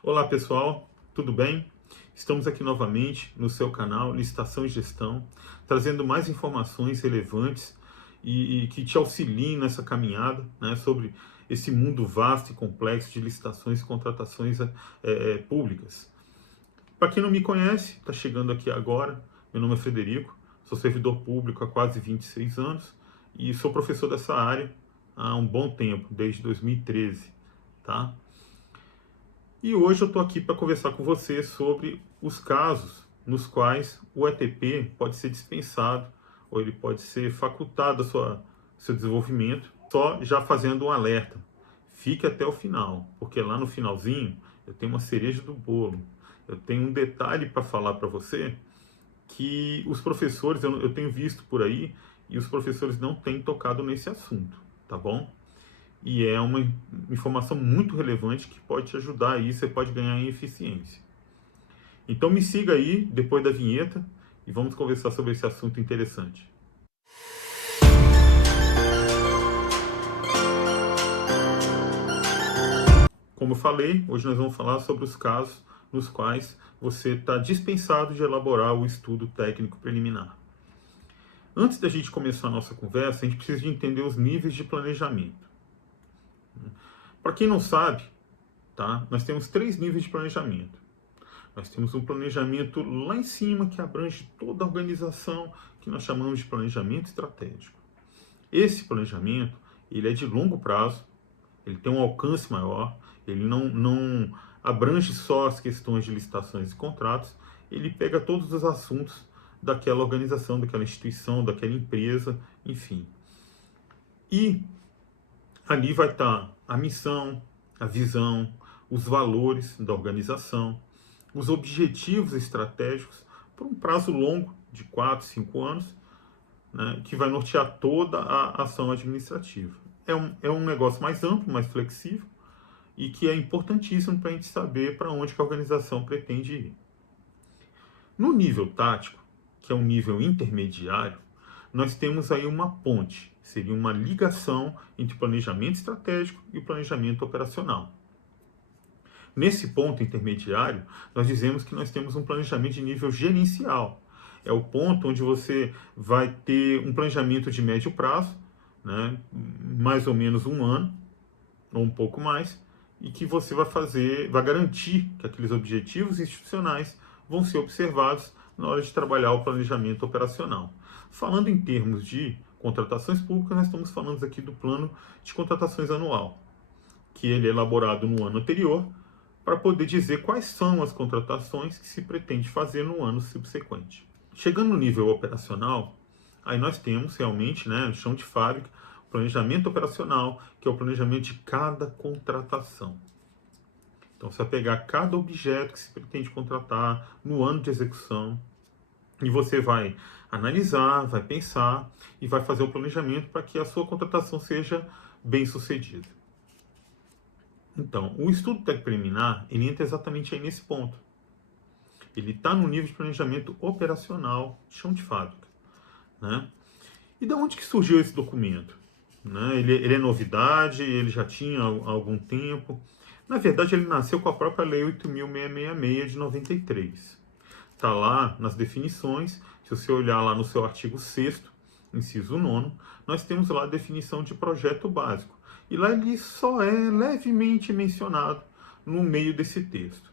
Olá pessoal, tudo bem? Estamos aqui novamente no seu canal Licitação e Gestão, trazendo mais informações relevantes e que te auxiliem nessa caminhada, né, sobre esse mundo vasto e complexo de licitações e contratações públicas. Para quem não me conhece, está chegando aqui agora, meu nome é Frederico, sou servidor público há quase 26 anos e sou professor dessa área há um bom tempo, desde 2013, tá? E hoje eu estou aqui para conversar com você sobre os casos nos quais o ETP pode ser dispensado ou ele pode ser facultado seu desenvolvimento, só já fazendo um alerta. Fique até o final, porque lá no finalzinho eu tenho uma cereja do bolo. Eu tenho um detalhe para falar para você que os professores, eu tenho visto por aí, e os professores não têm tocado nesse assunto, tá bom? E é uma informação muito relevante que pode te ajudar aí, você pode ganhar em eficiência. Então me siga aí depois da vinheta e vamos conversar sobre esse assunto interessante. Como eu falei, hoje nós vamos falar sobre os casos nos quais você está dispensado de elaborar o estudo técnico preliminar. Antes da gente começar a nossa conversa, a gente precisa de entender os níveis de planejamento. Para quem não sabe, tá? Nós temos 3 níveis de planejamento. Nós temos um planejamento lá em cima que abrange toda a organização, que nós chamamos de planejamento estratégico. Esse planejamento, ele é de longo prazo, ele tem um alcance maior, ele não abrange só as questões de licitações e contratos, ele pega todos os assuntos daquela organização, daquela instituição, daquela empresa, enfim. E ali vai estar a missão, a visão, os valores da organização, os objetivos estratégicos por um prazo longo de 4, 5 anos, né, que vai nortear toda a ação administrativa. É um negócio mais amplo, mais flexível e que é importantíssimo para a gente saber para onde que a organização pretende ir. No nível tático, que é um nível intermediário, nós temos aí uma ponte, seria uma ligação entre o planejamento estratégico e o planejamento operacional. Nesse ponto intermediário, nós dizemos que nós temos um planejamento de nível gerencial. É o ponto onde você vai ter um planejamento de médio prazo, né, mais ou menos um ano, ou um pouco mais, e que você vai garantir que aqueles objetivos institucionais vão ser observados na hora de trabalhar o planejamento operacional. Falando em termos de contratações públicas, nós estamos falando aqui do plano de contratações anual, que ele é elaborado no ano anterior, para poder dizer quais são as contratações que se pretende fazer no ano subsequente. Chegando no nível operacional, aí nós temos realmente, né, chão de fábrica, o planejamento operacional, que é o planejamento de cada contratação. Então, você vai pegar cada objeto que se pretende contratar no ano de execução e você vai analisar, vai pensar e vai fazer o planejamento para que a sua contratação seja bem sucedida. Então, o estudo técnico preliminar, ele entra exatamente aí nesse ponto. Ele está no nível de planejamento operacional, chão de fábrica, né? E de onde que surgiu esse documento? Né? Ele é novidade, ele já tinha há algum tempo. Na verdade, ele nasceu com a própria Lei 8.666 de 93. Está lá nas definições, se você olhar lá no seu artigo 6º, inciso 9º, nós temos lá a definição de projeto básico. E lá ele só é levemente mencionado no meio desse texto.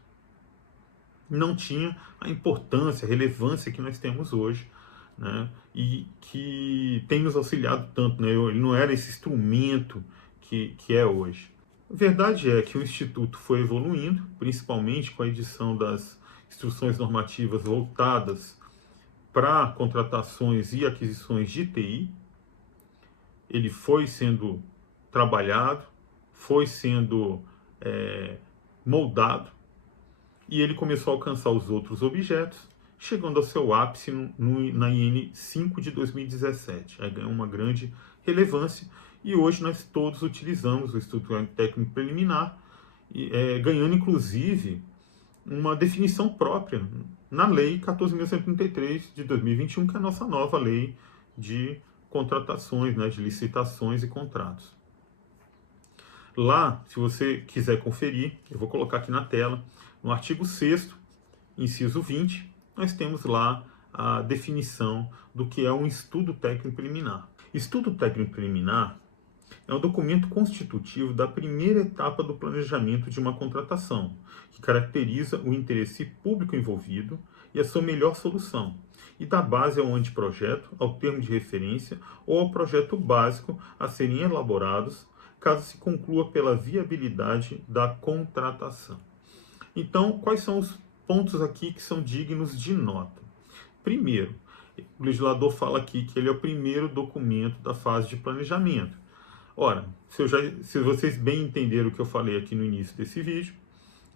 Não tinha a importância, a relevância que nós temos hoje, né? E que tem nos auxiliado tanto, né? Ele não era esse instrumento que é hoje. A verdade é que o Instituto foi evoluindo, principalmente com a edição das instruções normativas voltadas para contratações e aquisições de TI. Ele foi sendo trabalhado, foi sendo moldado, e ele começou a alcançar os outros objetos, chegando ao seu ápice na IN 5 de 2017. Aí ganhou uma grande relevância e hoje nós todos utilizamos o estudo técnico preliminar, ganhando inclusive uma definição própria na Lei 14.133 de 2021, que é a nossa nova lei de contratações, né, de licitações e contratos. Lá, se você quiser conferir, eu vou colocar aqui na tela, no artigo 6º, inciso 20, nós temos lá a definição do que é um estudo técnico preliminar. Estudo técnico preliminar é um documento constitutivo da primeira etapa do planejamento de uma contratação, que caracteriza o interesse público envolvido e a sua melhor solução, e dá base ao anteprojeto, ao termo de referência ou ao projeto básico a serem elaborados, caso se conclua pela viabilidade da contratação. Então, quais são os pontos aqui que são dignos de nota? Primeiro, o legislador fala aqui que ele é o primeiro documento da fase de planejamento. Ora, se vocês bem entenderam o que eu falei aqui no início desse vídeo,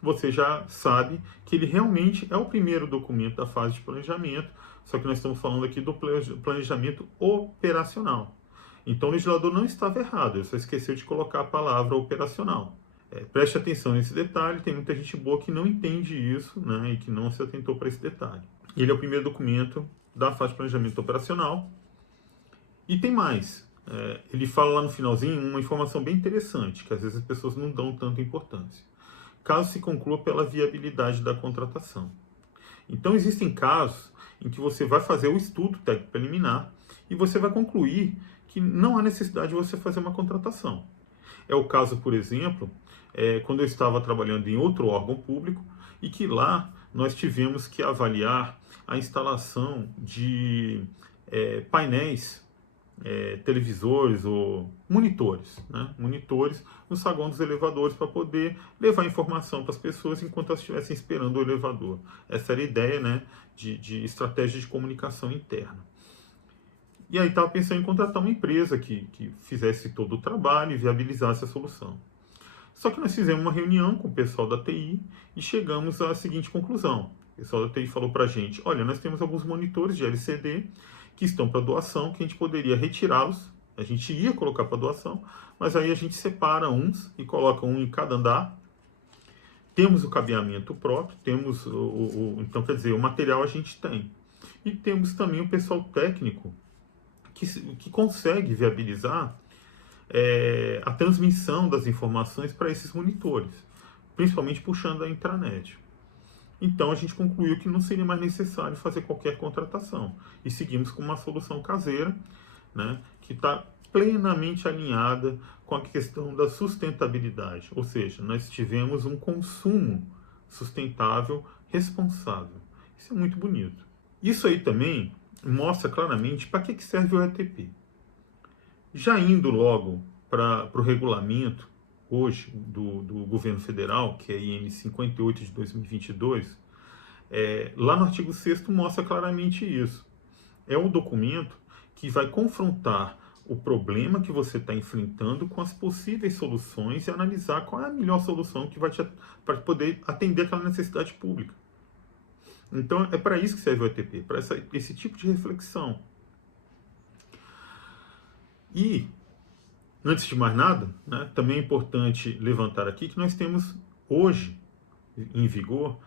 você já sabe que ele realmente é o primeiro documento da fase de planejamento, só que nós estamos falando aqui do planejamento operacional. Então o legislador não estava errado, ele só esqueceu de colocar a palavra operacional. Preste atenção nesse detalhe, tem muita gente boa que não entende isso, né, e que não se atentou para esse detalhe. Ele é o primeiro documento da fase de planejamento operacional. E tem mais. Ele fala lá no finalzinho uma informação bem interessante, que às vezes as pessoas não dão tanta importância. Caso se conclua pela viabilidade da contratação. Então existem casos em que você vai fazer o estudo técnico preliminar e você vai concluir que não há necessidade de você fazer uma contratação. É o caso, por exemplo, quando eu estava trabalhando em outro órgão público e que lá nós tivemos que avaliar a instalação de painéis, televisores ou monitores, né? Monitores no saguão dos elevadores para poder levar informação para as pessoas enquanto elas estivessem esperando o elevador. Essa era a ideia, né, de estratégia de comunicação interna. E aí estava pensando em contratar uma empresa que fizesse todo o trabalho e viabilizasse a solução. Só que nós fizemos uma reunião com o pessoal da TI e chegamos à seguinte conclusão. O pessoal da TI falou para a gente, olha, nós temos alguns monitores de LCD que estão para doação, que a gente poderia retirá-los, a gente ia colocar para doação, mas aí a gente separa uns e coloca um em cada andar. Temos o cabeamento próprio, temos então quer dizer, o material a gente tem. E temos também o pessoal técnico que consegue viabilizar a transmissão das informações para esses monitores, principalmente puxando a intranet. Então a gente concluiu que não seria mais necessário fazer qualquer contratação e seguimos com uma solução caseira, né, que está plenamente alinhada com a questão da sustentabilidade, ou seja, nós tivemos um consumo sustentável, responsável. Isso é muito bonito. Isso aí também mostra claramente para que serve o ETP. Já indo logo para o regulamento, hoje, do governo federal, que é a IN 58 de 2022, lá no artigo 6º mostra claramente isso. É um documento que vai confrontar o problema que você está enfrentando com as possíveis soluções e analisar qual é a melhor solução que vai para poder atender aquela necessidade pública. Então, é para isso que serve o ETP, para esse tipo de reflexão. E, antes de mais nada, né, também é importante levantar aqui que nós temos hoje, em vigor,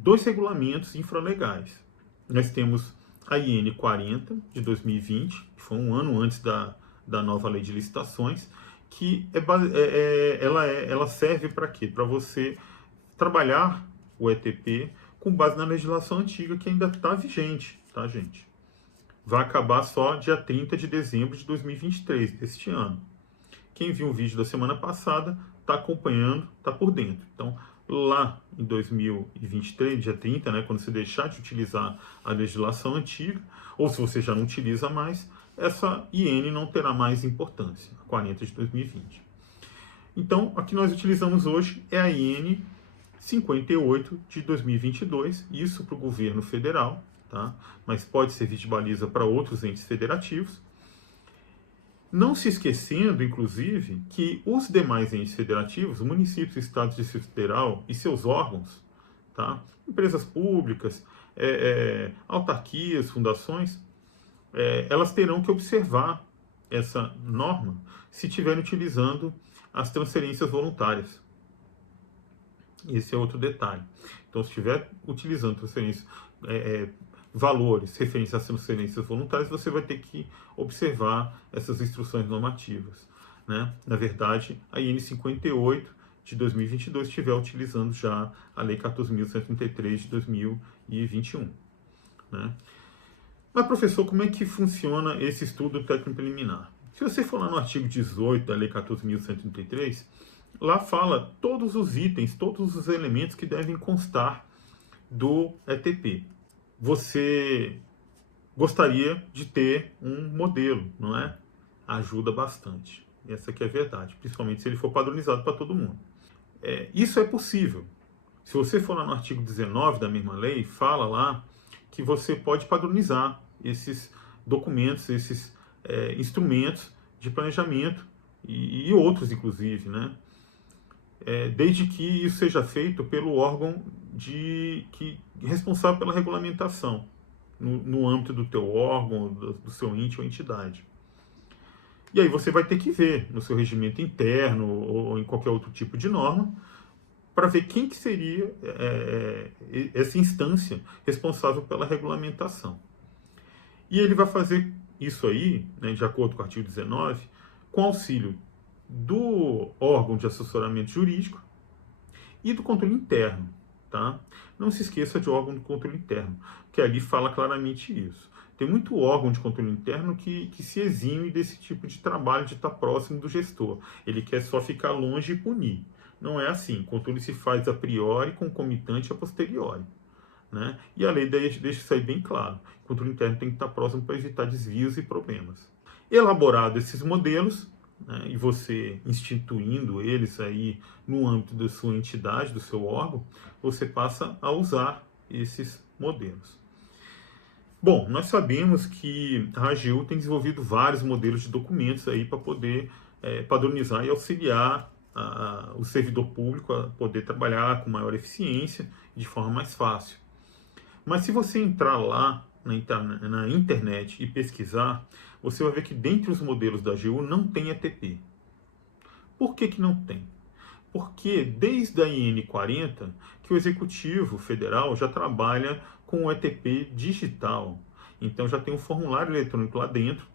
2 regulamentos infralegais. Nós temos a IN 40, de 2020, que foi um ano antes da nova lei de licitações, que ela serve para quê? Para você trabalhar o ETP com base na legislação antiga que ainda está vigente, tá, gente? Vai acabar só dia 30 de dezembro de 2023, deste ano. Quem viu o vídeo da semana passada está acompanhando, está por dentro. Então, lá em 2023, dia 30, né, quando você deixar de utilizar a legislação antiga, ou se você já não utiliza mais, essa IN não terá mais importância, a 40 de 2020. Então, a que nós utilizamos hoje é a IN 58 de 2022, isso para o governo federal, tá? Mas pode servir de baliza para outros entes federativos. Não se esquecendo, inclusive, que os demais entes federativos, municípios, estados, Distrito Federal e seus órgãos, tá? Empresas públicas, autarquias, fundações, elas terão que observar essa norma se estiverem utilizando as transferências voluntárias. Esse é outro detalhe. Então, se estiver utilizando transferências, valores referentes às transferências voluntárias, você vai ter que observar essas instruções normativas, né? Na verdade, a IN 58 de 2022 estiver utilizando já a Lei 14.133 de 2021, né? Mas, professor, como é que funciona esse estudo técnico preliminar? Se você for lá no artigo 18 da Lei 14.133, lá fala todos os itens, todos os elementos que devem constar do ETP. Você gostaria de ter um modelo, não é? Ajuda bastante. Essa aqui é a verdade, principalmente se ele for padronizado para todo mundo. Isso é possível. Se você for lá no artigo 19 da mesma lei, fala lá que você pode padronizar esses documentos, esses instrumentos de planejamento e outros, inclusive, né? Desde que isso seja feito pelo órgão responsável pela regulamentação, no âmbito do teu órgão, do seu ente ou entidade. E aí você vai ter que ver no seu regimento interno ou em qualquer outro tipo de norma, para ver quem que seria essa instância responsável pela regulamentação. E ele vai fazer isso aí, né, de acordo com o artigo 19, com auxílio do órgão de assessoramento jurídico e do controle interno, tá? Não se esqueça de órgão de controle interno, que ali fala claramente isso. Tem muito órgão de controle interno que se exime desse tipo de trabalho, de estar próximo do gestor. Ele quer só ficar longe e punir. Não é assim. O controle se faz a priori, concomitante a posteriori, né? E a lei deixa isso aí bem claro. O controle interno tem que estar próximo para evitar desvios e problemas. Elaborado esses modelos, né, e você instituindo eles aí no âmbito da sua entidade, do seu órgão, você passa a usar esses modelos. Bom, nós sabemos que a AGU tem desenvolvido vários modelos de documentos aí para poder padronizar e auxiliar o servidor público a poder trabalhar com maior eficiência e de forma mais fácil. Mas se você entrar lá na internet e pesquisar, você vai ver que dentre os modelos da AGU não tem ETP. Por que que não tem? Porque desde a IN 40 que o Executivo Federal já trabalha com o ETP digital. Então já tem um formulário eletrônico lá dentro.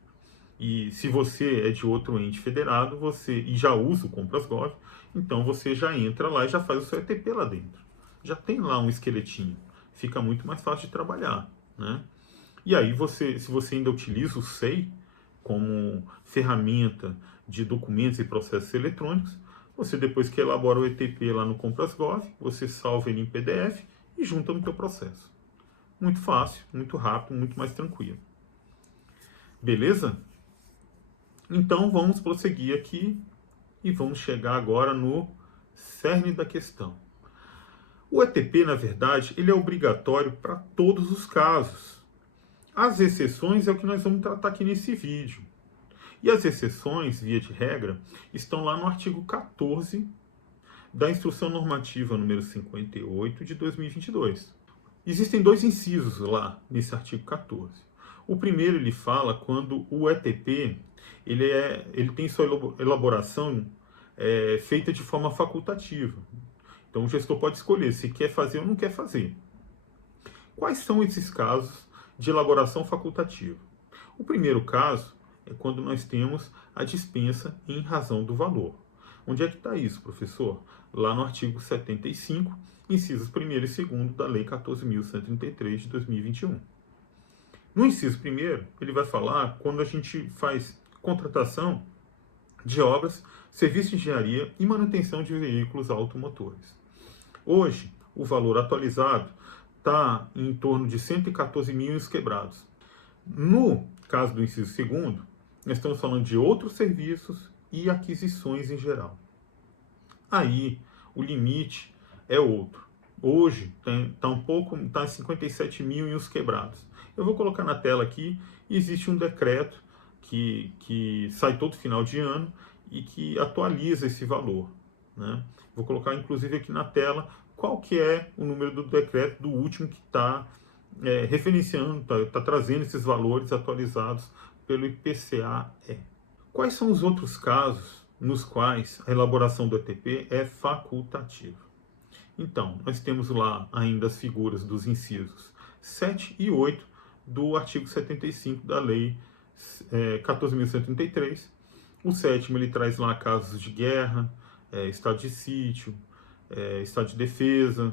E se você é de outro ente federado, e já usa o Compras.gov, então você já entra lá e já faz o seu ETP lá dentro. Já tem lá um esqueletinho. Fica muito mais fácil de trabalhar, né? E aí se você ainda utiliza o SEI como ferramenta de documentos e processos eletrônicos, você depois que elabora o ETP lá no Compras.gov, você salva ele em PDF e junta no teu processo. Muito fácil, muito rápido, muito mais tranquilo. Beleza? Então vamos prosseguir aqui e vamos chegar agora no cerne da questão. O ETP, na verdade, ele é obrigatório para todos os casos. As exceções é o que nós vamos tratar aqui nesse vídeo. E as exceções, via de regra, estão lá no artigo 14 da Instrução Normativa número 58 de 2022. Existem dois incisos lá nesse artigo 14. O primeiro, ele fala quando o ETP ele tem sua elaboração feita de forma facultativa. Então o gestor pode escolher se quer fazer ou não quer fazer. Quais são esses casos de elaboração facultativa? O primeiro caso é quando nós temos a dispensa em razão do valor. Onde é que está isso, professor? Lá no artigo 75, incisos 1º e 2º da Lei 14.133 de 2021. No inciso 1º, ele vai falar quando a gente faz contratação de obras, serviço de engenharia e manutenção de veículos automotores. Hoje, o valor atualizado está em torno de 114 mil e uns quebrados. No caso do inciso 2º, nós estamos falando de outros serviços e aquisições em geral. Aí, o limite é outro. Hoje, está em 57 mil e uns quebrados. Eu vou colocar na tela aqui, existe um decreto que sai todo final de ano e que atualiza esse valor, né? Vou colocar, inclusive, aqui na tela qual que é o número do decreto do último que está referenciando, está trazendo esses valores atualizados pelo IPCA-E. Quais são os outros casos nos quais a elaboração do ETP é facultativa? Então, nós temos lá ainda as figuras dos incisos 7 e 8 do artigo 75 da Lei 14.133, O sétimo, ele traz lá casos de guerra, estado de sítio, estado de defesa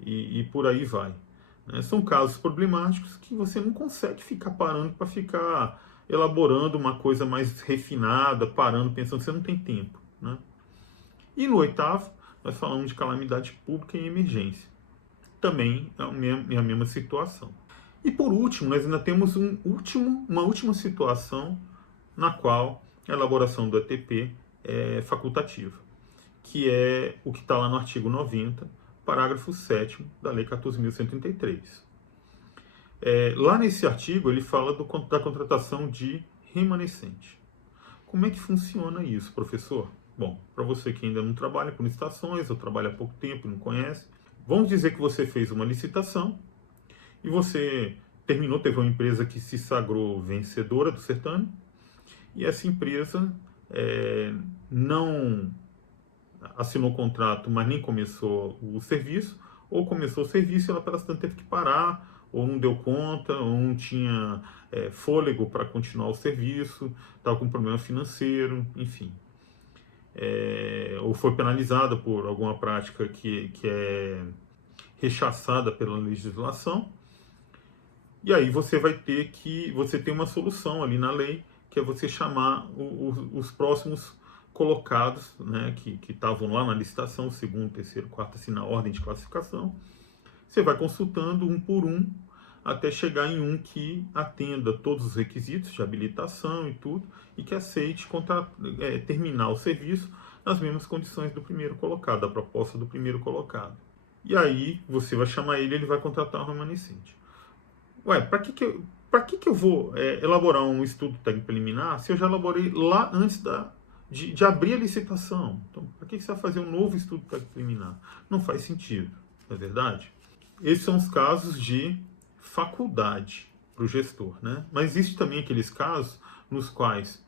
e por aí vai. Né? São casos problemáticos que você não consegue ficar parando para ficar elaborando uma coisa mais refinada, parando, pensando, você não tem tempo. Né? E no oitavo, nós falamos de calamidade pública e emergência. Também é a mesma situação. E por último, nós ainda temos uma última situação na qual a elaboração do ETP é facultativa, que é o que está lá no artigo 90, parágrafo 7º da Lei 14.133. Lá nesse artigo, ele fala da contratação de remanescente. Como é que funciona isso, professor? Bom, para você que ainda não trabalha com licitações, ou trabalha há pouco tempo e não conhece, vamos dizer que você fez uma licitação e você terminou, teve uma empresa que se sagrou vencedora do certame, e essa empresa não assinou o contrato, mas nem começou o serviço, ou começou o serviço e ela, pelas tantas, teve que parar, ou não deu conta, ou não tinha fôlego para continuar o serviço, estava com problema financeiro, enfim. Ou foi penalizada por alguma prática que é rechaçada pela legislação. E aí você tem uma solução ali na lei, que é você chamar os próximos colocados, né, que estavam lá na licitação, segundo, terceiro, quarto, assim, na ordem de classificação. Você vai consultando um por um, até chegar em um que atenda todos os requisitos de habilitação e tudo, e que aceite terminar o serviço nas mesmas condições do primeiro colocado, da proposta do primeiro colocado. E aí você vai chamar ele vai contratar um remanescente. Ué, para que eu vou elaborar um estudo técnico preliminar se eu já elaborei lá antes de abrir a licitação? Então, para que você vai fazer um novo estudo técnico preliminar? Não faz sentido, não é verdade? Esses são os casos de faculdade para o gestor, né? Mas existem também aqueles casos nos quais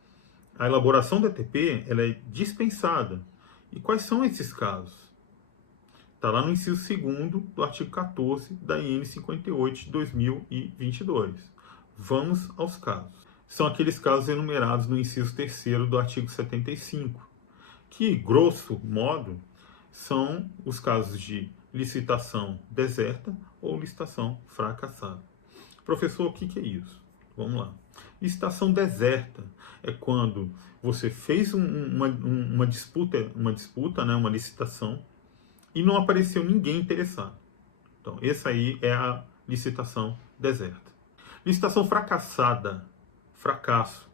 a elaboração da ETP ela é dispensada. E quais são esses casos? Está lá no inciso 2º do artigo 14 da IN 58 de 2022. Vamos aos casos. São aqueles casos enumerados no inciso 3º do artigo 75, que, grosso modo, são os casos de licitação deserta ou licitação fracassada. Professor, o que é isso? Vamos lá. Licitação deserta é quando você fez uma disputa, né, uma licitação, e não apareceu ninguém interessado. Então, essa aí é a licitação deserta. Licitação fracassada, fracasso,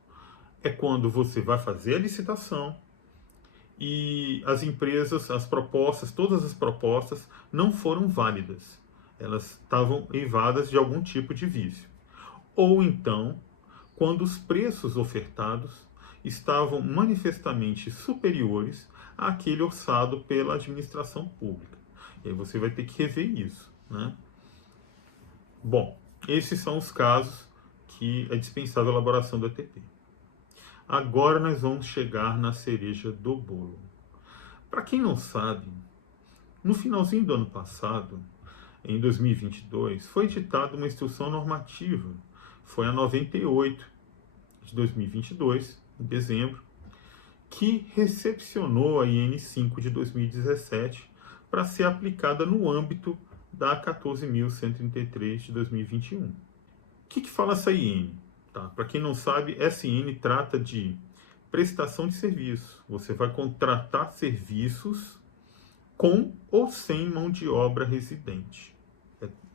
é quando você vai fazer a licitação e as empresas, todas as propostas não foram válidas. Elas estavam eivadas de algum tipo de vício. Ou então, quando os preços ofertados estavam manifestamente superiores àquele orçado pela administração pública. E aí você vai ter que rever isso, né? Bom, esses são os casos que é dispensável a elaboração do ETP. Agora nós vamos chegar na cereja do bolo. Para quem não sabe, no finalzinho do ano passado, em 2022, foi editada uma instrução normativa, foi a 98 de 2022, em dezembro, que recepcionou a IN 5 de 2017 para ser aplicada no âmbito da 14.133 de 2021. O que fala essa IN? Tá? Para quem não sabe, essa IN trata de prestação de serviço. Você vai contratar serviços com ou sem mão de obra residente.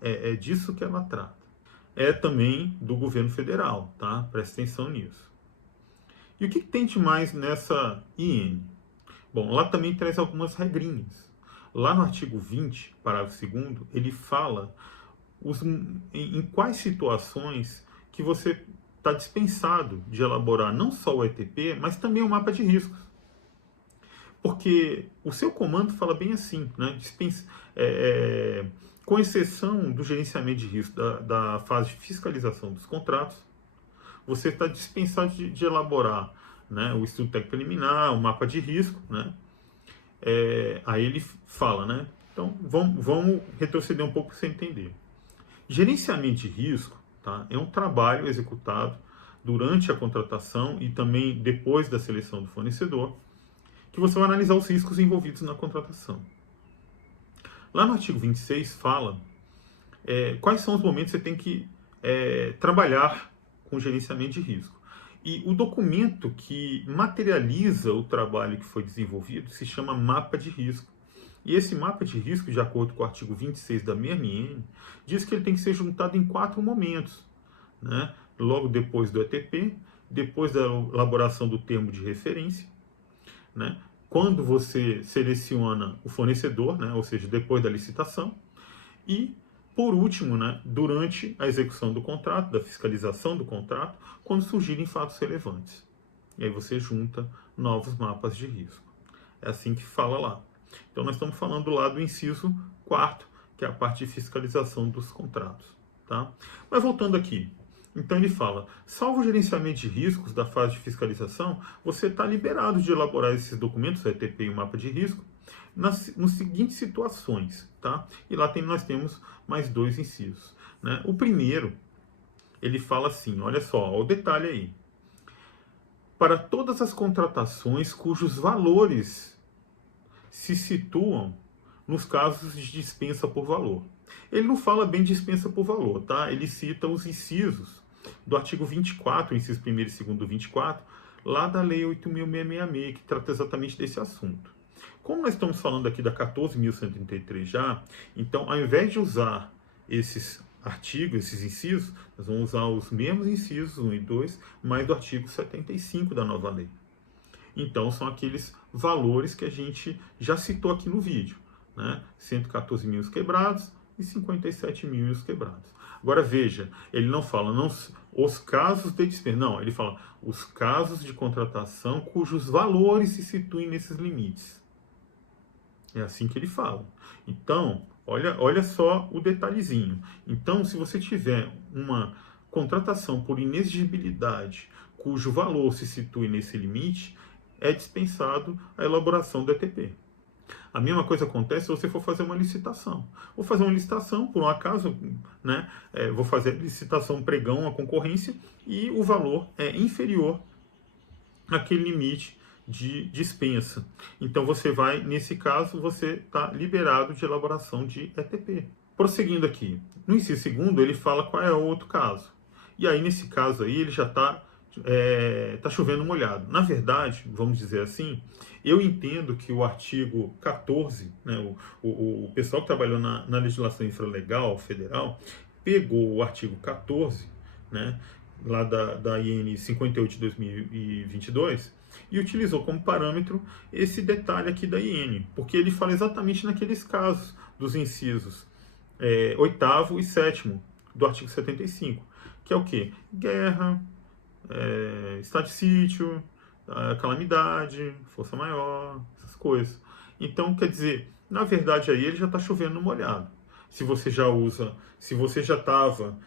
É disso que ela trata. É também do governo federal, tá? Presta atenção nisso. E o que tem de mais nessa IN? Bom, lá também traz algumas regrinhas. Lá no artigo 20, parágrafo 2º, ele fala em quais situações que você está dispensado de elaborar não só o ETP, mas também o mapa de riscos. Porque o seu comando fala bem assim, né? Com exceção do gerenciamento de risco da fase de fiscalização dos contratos, você está dispensado de elaborar, né, o estudo técnico preliminar, o mapa de risco, né? Aí ele fala, né? Então, vamos retroceder um pouco para você entender. Gerenciamento de risco, tá, é um trabalho executado durante a contratação e também depois da seleção do fornecedor, que você vai analisar os riscos envolvidos na contratação. Lá no artigo 26 fala quais são os momentos que você tem que trabalhar com gerenciamento de risco. E o documento que materializa o trabalho que foi desenvolvido se chama mapa de risco. E esse mapa de risco, de acordo com o artigo 26 da MERN, diz que ele tem que ser juntado em 4 momentos, né? Logo depois do ETP, depois da elaboração do termo de referência, né? Quando você seleciona o fornecedor, né? Ou seja, depois da licitação, e por último, né, durante a execução do contrato, da fiscalização do contrato, quando surgirem fatos relevantes. E aí você junta novos mapas de risco. É assim que fala lá. Então nós estamos falando lá do inciso 4º, que é a parte de fiscalização dos contratos. Tá? Mas voltando aqui. Então ele fala, salvo o gerenciamento de riscos da fase de fiscalização, você está liberado de elaborar esses documentos, o ETP e o mapa de risco, nas seguintes situações, tá? E lá nós temos mais 2 incisos, né? O primeiro, ele fala assim, olha só, o detalhe aí. Para todas as contratações cujos valores se situam nos casos de dispensa por valor. Ele não fala bem de dispensa por valor, tá? Ele cita os incisos do artigo 24, inciso 1º e 2º do 24, lá da Lei 8.666, que trata exatamente desse assunto. Como nós estamos falando aqui da 14.133 já, então ao invés de usar esses artigos, esses incisos, nós vamos usar os mesmos incisos 1 e 2, mais do artigo 75 da nova lei. Então são aqueles valores que a gente já citou aqui no vídeo, né? 114 mil quebrados e 57 mil quebrados. Agora veja, ele não fala os casos de dispensa, não, ele fala os casos de contratação cujos valores se situem nesses limites. É assim que ele fala. Então, olha só o detalhezinho. Então, se você tiver uma contratação por inexigibilidade cujo valor se situe nesse limite, é dispensado a elaboração do ETP. A mesma coisa acontece se você for fazer uma licitação. Vou fazer uma licitação, por um acaso, né? Vou fazer a licitação pregão, a concorrência, e o valor é inferior àquele limite de dispensa. Então você vai, nesse caso, você está liberado de elaboração de ETP. Prosseguindo aqui, no inciso 2º ele fala qual é o outro caso. E aí nesse caso aí ele já está chovendo molhado. Na verdade, vamos dizer assim, eu entendo que o artigo 14, né, o pessoal que trabalhou na legislação infralegal federal, pegou o artigo 14, né, lá da IN 58 de 2022, e utilizou como parâmetro esse detalhe aqui da IN, porque ele fala exatamente naqueles casos dos incisos 8º e 7º do artigo 75, que é o quê? Guerra, estado de sítio, calamidade, força maior, essas coisas. Então, quer dizer, na verdade aí ele já está chovendo no molhado. Se você já estava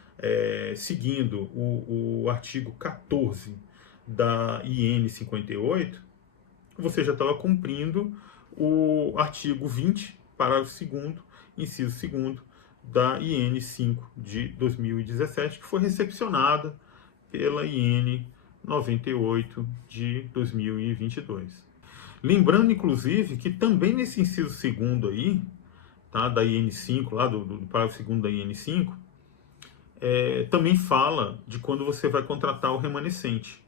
seguindo o artigo 14 da IN 58, você já estava cumprindo o artigo 20, parágrafo 2º, inciso 2º da IN 5 de 2017, que foi recepcionada pela IN 98 de 2022. Lembrando, inclusive, que também nesse inciso 2º aí, tá, da IN 5, lá do parágrafo 2º da IN 5, também fala de quando você vai contratar o remanescente.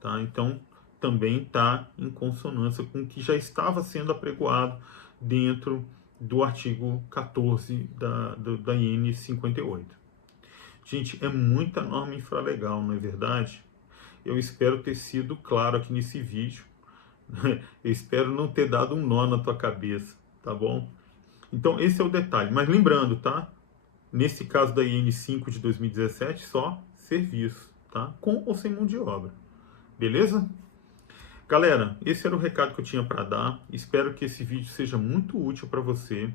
Tá? Então, também está em consonância com o que já estava sendo apregoado dentro do artigo 14 da IN 58. Gente, é muita norma infralegal, não é verdade? Eu espero ter sido claro aqui nesse vídeo. Eu espero não ter dado um nó na tua cabeça, tá bom? Então, esse é o detalhe. Mas lembrando, tá? Nesse caso da IN 5 de 2017, só serviço, tá? Com ou sem mão de obra. Beleza? Galera, esse era o recado que eu tinha para dar. Espero que esse vídeo seja muito útil para você.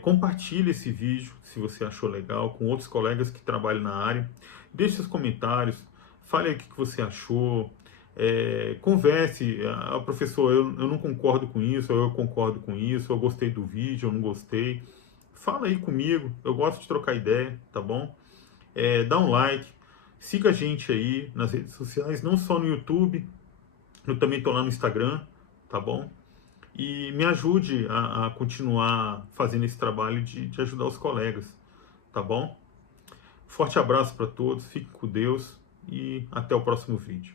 Compartilhe esse vídeo, se você achou legal, com outros colegas que trabalham na área. Deixe seus comentários, fale aí o que você achou. Converse, professor, eu não concordo com isso, ou eu concordo com isso, eu gostei do vídeo, eu não gostei. Fala aí comigo, eu gosto de trocar ideia, tá bom? Dá um like. Siga a gente aí nas redes sociais, não só no YouTube, eu também estou lá no Instagram, tá bom? E me ajude a continuar fazendo esse trabalho de ajudar os colegas, tá bom? Forte abraço para todos, fique com Deus e até o próximo vídeo.